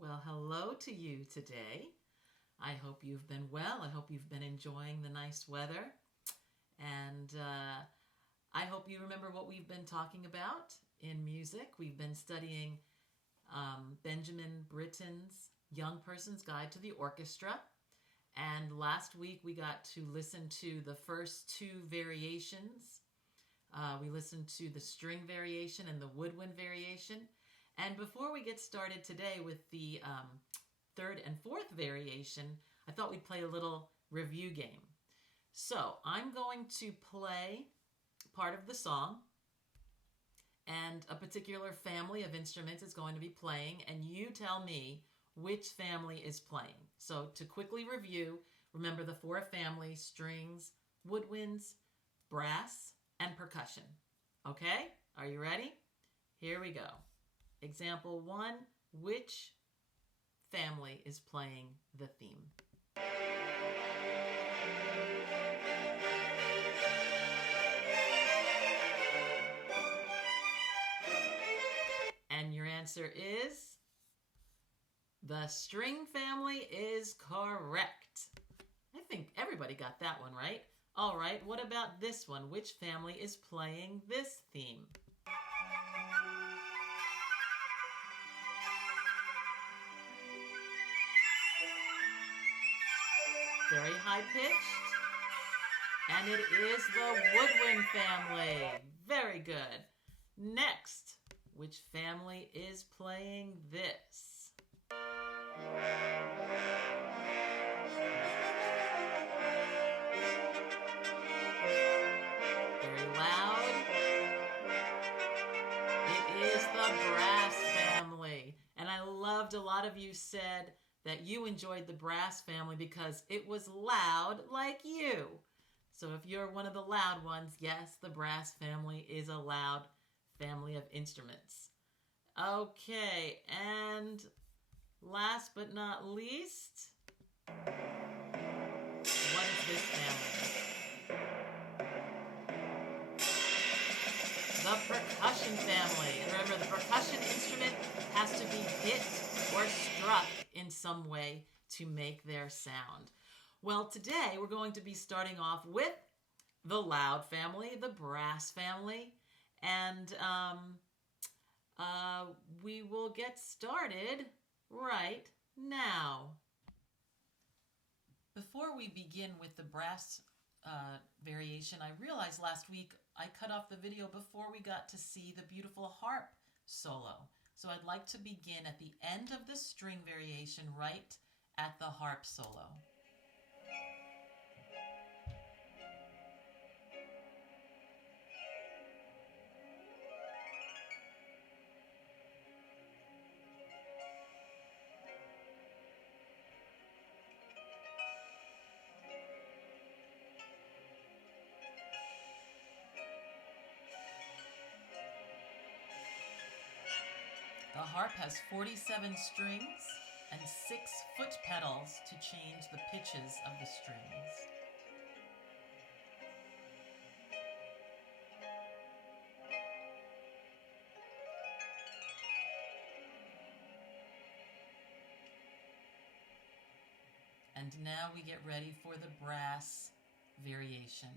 Well, hello to you today. I hope you've been well. I hope you've been enjoying the nice weather. And I hope you remember what we've been talking about in music. We've been studying Benjamin Britten's Young Person's Guide to the Orchestra. And last week we got to listen to the first two variations. We listened to the string variation and the woodwind variation. And before we get started today with the third and fourth variation, I thought we'd play a little review game. So I'm going to play part of the song, and a particular family of instruments is going to be playing, and you tell me which family is playing. So to quickly review, remember the four families: strings, woodwinds, brass, and percussion. Okay? Are you ready? Here we go. Example 1, which family is playing the theme? And your answer is? The string family is correct. I think everybody got that one right. All right, what about this one? Which family is playing this theme? Very high-pitched. And it is the woodwind family. Very good. Next, which family is playing this? Very loud. It is the brass family. And I loved a lot of you said that you enjoyed the brass family because it was loud like you. So if you're one of the loud ones, yes, the brass family is a loud family of instruments. Okay, and last but not least, what is this family? The percussion family. And remember, the percussion instrument has to be hit or struck in some way to make their sound. Well, today we're going to be starting off with the loud family, the brass family, and we will get started right now. Before we begin with the brass variation, I realized last week I cut off the video before we got to see the beautiful harp solo. So I'd like to begin at the end of the string variation, right at the harp solo. The harp has 47 strings and 6 foot pedals to change the pitches of the strings. And now we get ready for the brass variation.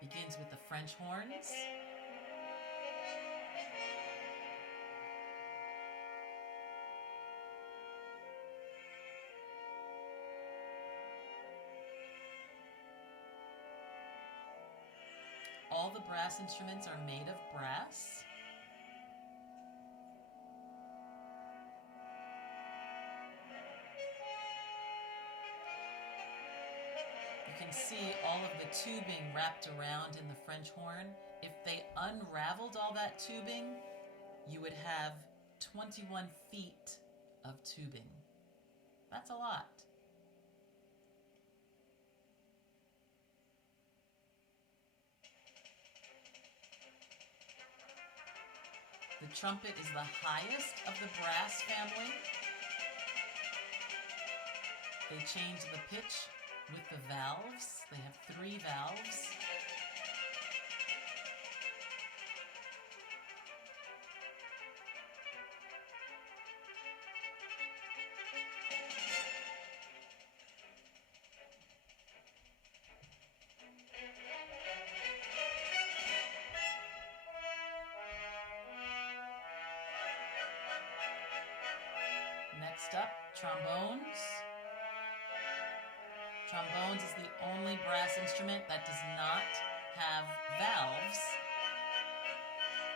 Begins with the French horns. All the brass instruments are made of brass. You can see all of the tubing wrapped around in the French horn. If they unraveled all that tubing, you would have 21 feet of tubing. That's a lot. The trumpet is the highest of the brass family. They change the pitch with the valves. They have 3 valves. Next up, trombones. Trombones is the only brass instrument that does not have valves.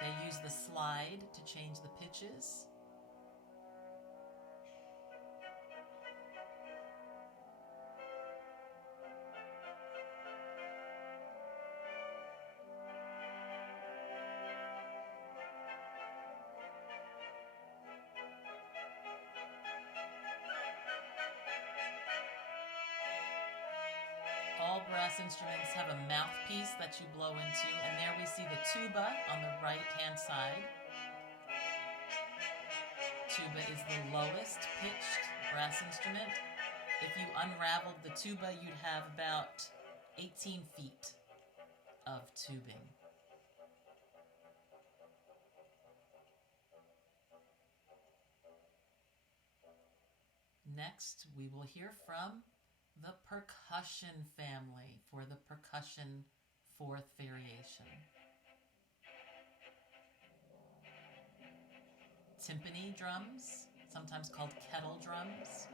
They use the slide to change the pitches. All brass instruments have a mouthpiece that you blow into, and there we see the tuba on the right-hand side. Tuba is the lowest pitched brass instrument. If you unraveled the tuba, you'd have about 18 feet of tubing. Next, we will hear from the percussion family for the percussion fourth variation. Timpani drums, sometimes called kettle drums.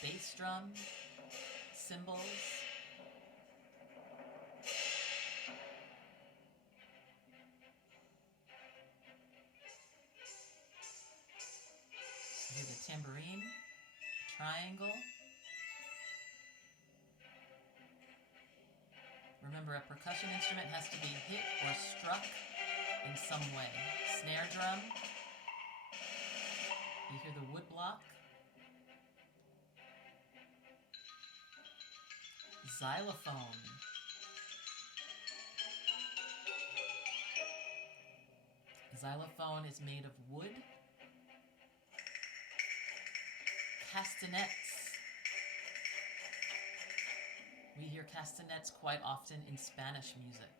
Bass drum, cymbals. Hear the tambourine, triangle. Remember, a percussion instrument has to be hit or struck in some way. Snare drum. You hear the wood block. Xylophone. Xylophone is made of wood. Castanets. We hear castanets quite often in Spanish music.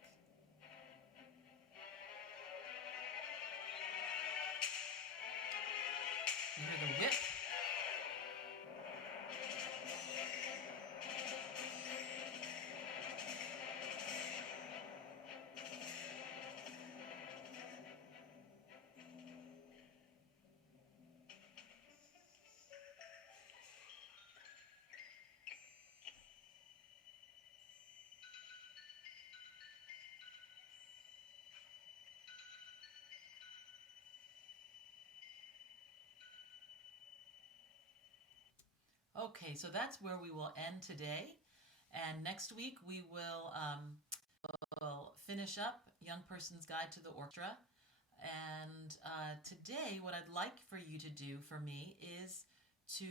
You hear the whip. Okay, so that's where we will end today. And next week we will finish up Young Person's Guide to the Orchestra. And today what I'd like for you to do for me is to,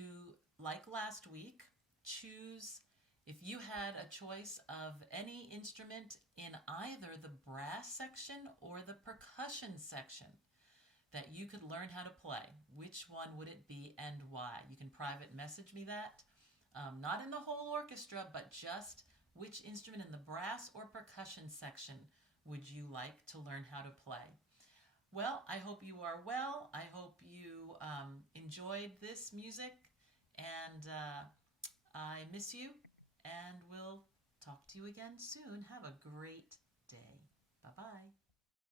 like last week, choose, if you had a choice of any instrument in either the brass section or the percussion section that you could learn how to play, which one would it be and why? You can private message me that. Not in the whole orchestra, but just which instrument in the brass or percussion section would you like to learn how to play? Well, I hope you are well. I hope you enjoyed this music, and I miss you, and we'll talk to you again soon. Have a great day.